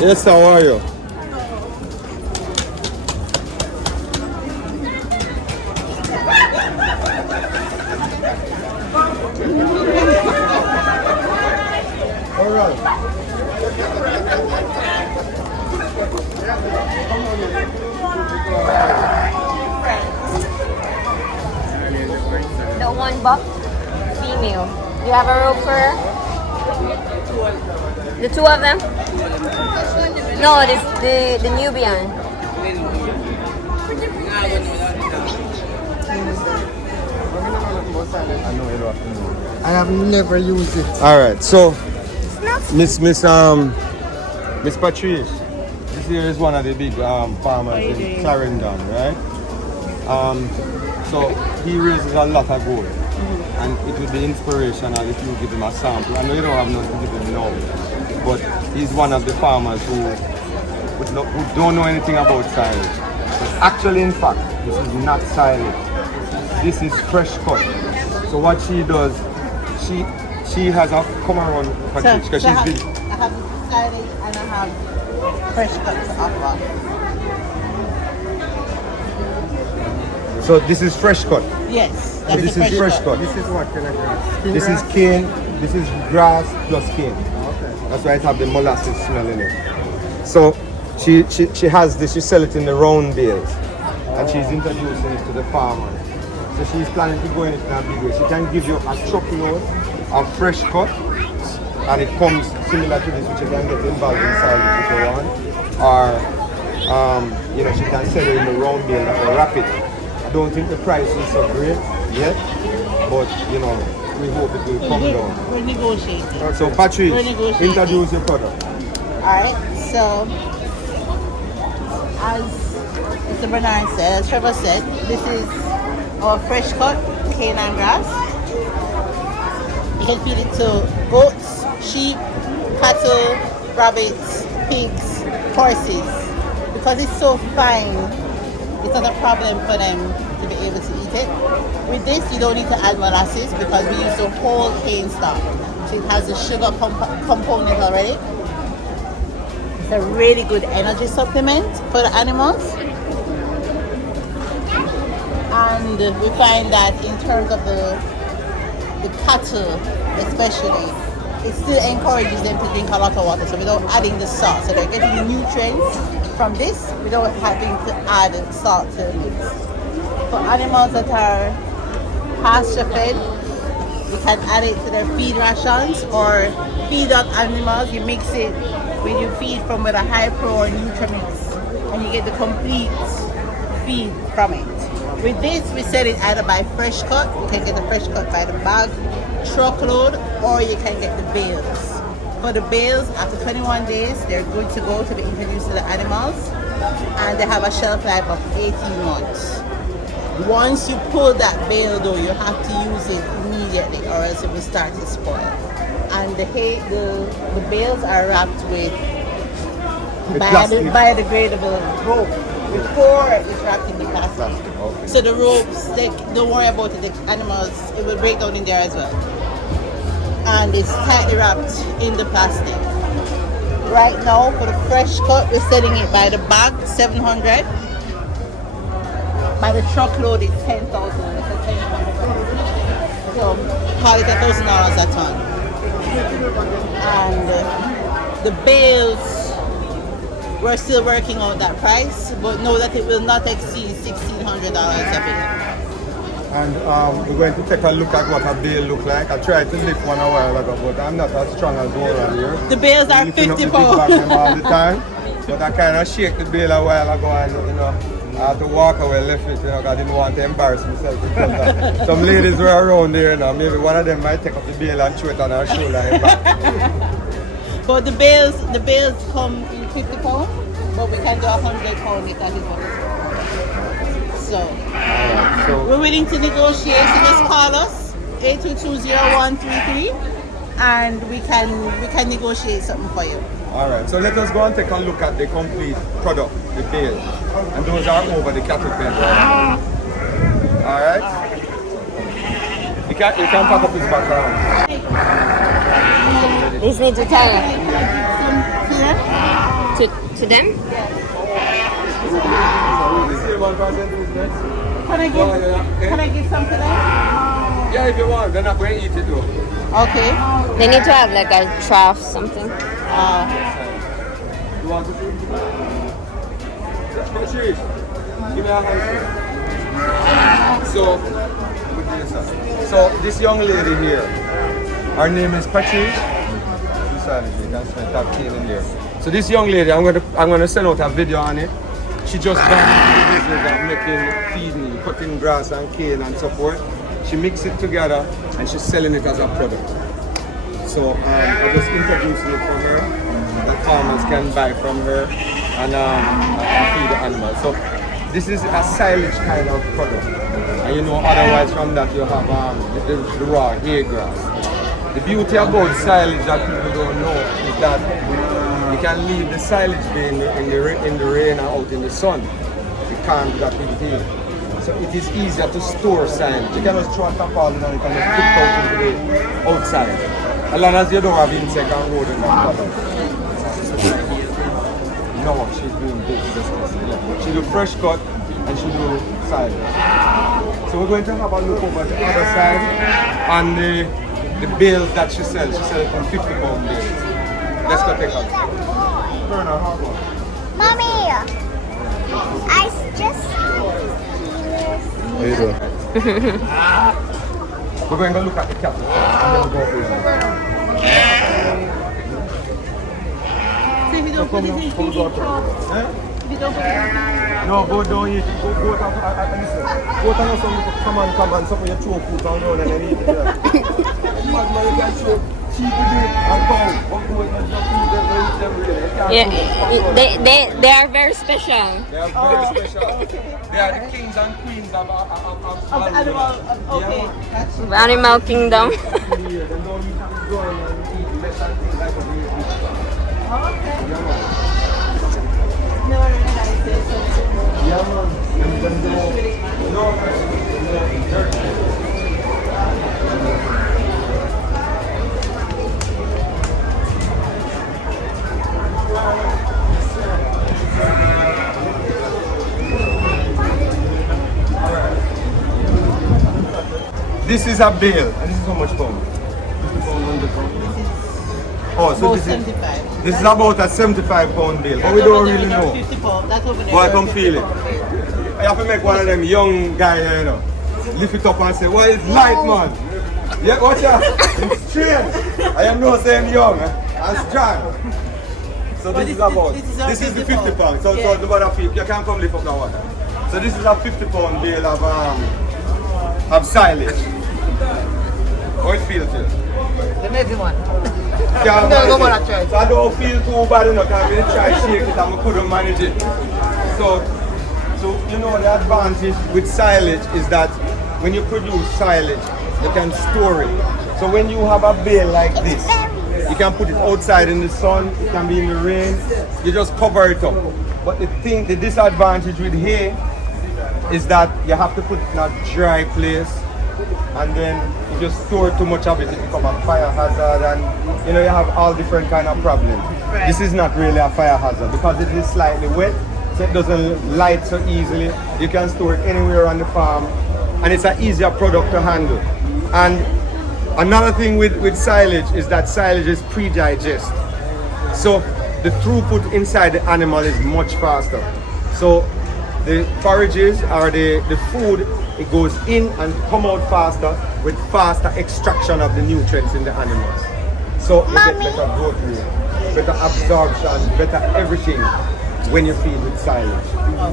Yes, how are you? All right. The one buck female. Do you have a rope for her? The two of them? No, the Nubian. I have never used it. All right. So, Miss Patrice, this here is one of the big farmers in Clarendon, right? So he raises a lot of gold, and it would be inspirational if you give him a sample. I know you don't have nothing to give him now, but he's one of the farmers who don't know anything about silage. But actually, in fact, this is not silage. This is fresh cut. So what she does, she has a come around Patrice because she's big. I have silage and I have fresh cut to offer. So this is fresh cut. Yes, So this is fresh cut. This is what kind of grass? This is cane. This is grass plus cane. Okay. That's why it have the molasses smell in it. So she has this. She sell it in the round bales, and she's introducing it to the farmers. So she's planning to go in it in a big way. She can give you a truckload of fresh cut, and it comes similar to this, which you can get involved inside if you want, or she can sell it in the round bale or wrap it. I don't think the price is so great yet, but we hope it will come down. We're negotiating. So Patrice, introduce your product. Alright, so as Mr. Bernard said, as Trevor said, this is our fresh cut canine grass. You can feed it to goats, sheep, cattle, rabbits, pigs, horses. Because it's so fine, it's not a problem for them to be able to eat it. With this, you don't need to add molasses because we use the whole cane stock. So it has the sugar component already. It's a really good energy supplement for the animals. And we find that in terms of the cattle especially, it still encourages them to drink a lot of water, so without adding the salt. So they're getting the nutrients from this without having to add salt to the mix. For animals that are pasture fed, you can add it to their feed rations or feed up animals. You mix it when you feed from with a high pro or Nutrimix, and you get the complete feed from it. With this, we sell it either by fresh cut. You can get the fresh cut by the bag, truckload, or you can get the bales. For the bales, after 21 days, they're good to go to be introduced to the animals, and they have a shelf life of 18 months. Once you pull that bale though, you have to use it immediately or else it will start to spoil. And the bales are wrapped with biodegradable rope. Before it's wrapped in the plastic. Okay. So the ropes, don't worry about it, the animals, it will break down in there as well. And it's tightly wrapped in the plastic. Right now, for the fresh cut, we're selling it by the bag, $700. By the truckload, it's $10,000. So call it $1,000 a ton. And the bales, we're still working out that price, but know that it will not exceed $1,600 a bale. And we're going to take a look at what a bale look like. I tried to lift one a while ago, but I'm not as strong as Dora here. The bales are 50 pounds. all the time, but I kind of shake the bale a while ago, and I had to walk away, left it, because I didn't want to embarrass myself. Because, some ladies were around there, maybe one of them might take up the bale and throw it on her shoulder and back. But the bales come in 50 pounds, but we can do 100 pounds if that is what it's so we're willing to negotiate, so just call us 8220133 and we can negotiate something for you. Alright, so let us go and take a look at the complete product, the bale. And those are over the cattle pen. Alright? You can pack up his background. This needs to tell you. them? To them? Can I give some to them? Yeah, if you want, they're not going to eat it though. Okay. They need to have like a trough something. You want to see? Patrice, give me a hand. So this young lady here, her name is Patrice. That cane in there. So this young lady, I'm gonna send out a video on it. She just got into the business of making, feeding, cutting grass and cane and so forth. She mixes it together and she's selling it as a product. So I'm just introducing it for her. The farmers can buy from her and feed the animals. So this is a silage kind of product. And you know, otherwise from that you have the raw hay grass. The beauty about silage that people don't know is that you can leave the silage bin in the rain or out in the sun. You can't do that with hay. So it is easier to store silage. You can just throw a tarpaulin and you can just put it out into the outside. As long as you don't have insect and rodent and product. No, she's doing this. Yeah. She do fresh cut and she do silage. So we're going to have a look over the other side and the bales that she sells. She sells from 50-pound bales. Let's go take a look. Mommy, I just How you doing? We're going to look at the cattle first and then we'll go over. So if you don't put it in, If you don't put it no, go down eat it. Go listen. Go to something, come on, something you throw food down and then eat it. Man, you can throw sheep with it and cow. Yeah, they are very special. They are very special. They are the kings and queens of animal. Okay. Yeah, Animal kingdom. they don't eat growing and eat flesh and things like that. Okay. Yeah, man. No, realized it. Yeah, man. No, this is a bale, and this is how much pound? 50 pound, 100 pound. Oh, so About 75. this is about a 75-pound bale, but we don't really know. 50 pounds. That's over there. Boy, come feel it. I have to make one of them young guys, you know, lift it up and say, "Why it's light, man?" Yeah, watch out. It's strange. I am not saying young, I'm strong. So this is about, this is the 50 pound. So the mother feel, you can't come lift up the water. So this is a 50-pound bale of silage. How it feels to you? The next one. Yeah, No, go on, try. so I don't feel too bad enough. I'm going to try to shake it and I couldn't manage it. So you know the advantage with silage is that when you produce silage, you can store it. So when you have a bale like this, you can put it outside in the sun, it can be in the rain, you just cover it up. But the disadvantage with hay is that you have to put it in a dry place, and then if you store too much of it, it becomes a fire hazard, and you know you have all different kind of problems. Right. This is not really a fire hazard because it is slightly wet, so it doesn't light so easily. You can store it anywhere on the farm, and it's an easier product to handle. And another thing with silage is that silage is pre-digest, so the throughput inside the animal is much faster. So the forages or the food, it goes in and come out faster with faster extraction of the nutrients in the animals. So you get better growth rate, better absorption, better everything when you feed with silage.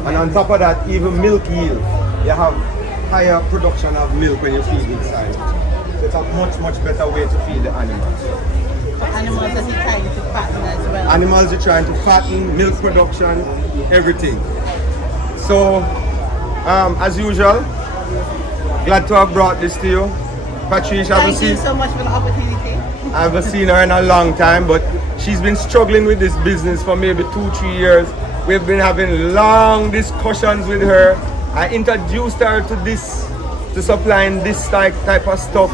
And on top of that, even milk yield, you have higher production of milk when you feed with silage. So it's a much better way to feed the animals. Animals that are trying to fatten as well. Animals are trying to fatten, milk production, everything. So, as usual, glad to have brought this to you. Patrice, Thank you so much for the opportunity. I haven't seen her in a long time, but she's been struggling with this business for maybe 2-3 years. We've been having long discussions with her. I introduced her to supplying this type of stuff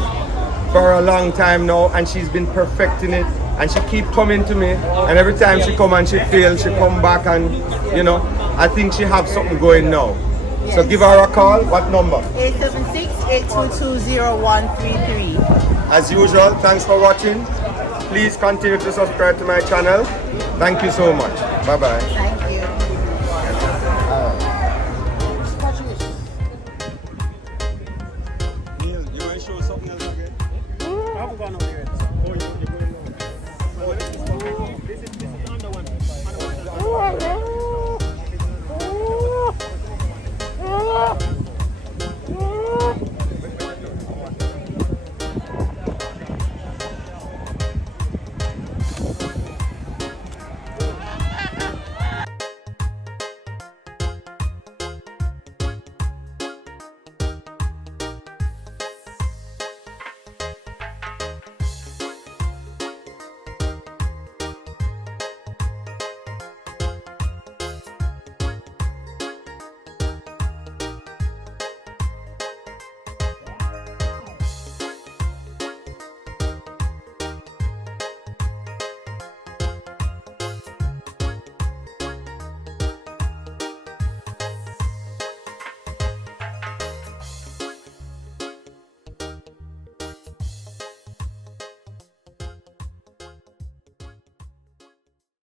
for a long time now, and she's been perfecting it. and she keep coming to me, and every time she come and she fails, she come back, and you know, I think she have something going now. So give her a call. What number? 876-822-0133. As usual, thanks for watching. Please continue to subscribe to my channel. Thank you so much. Bye bye.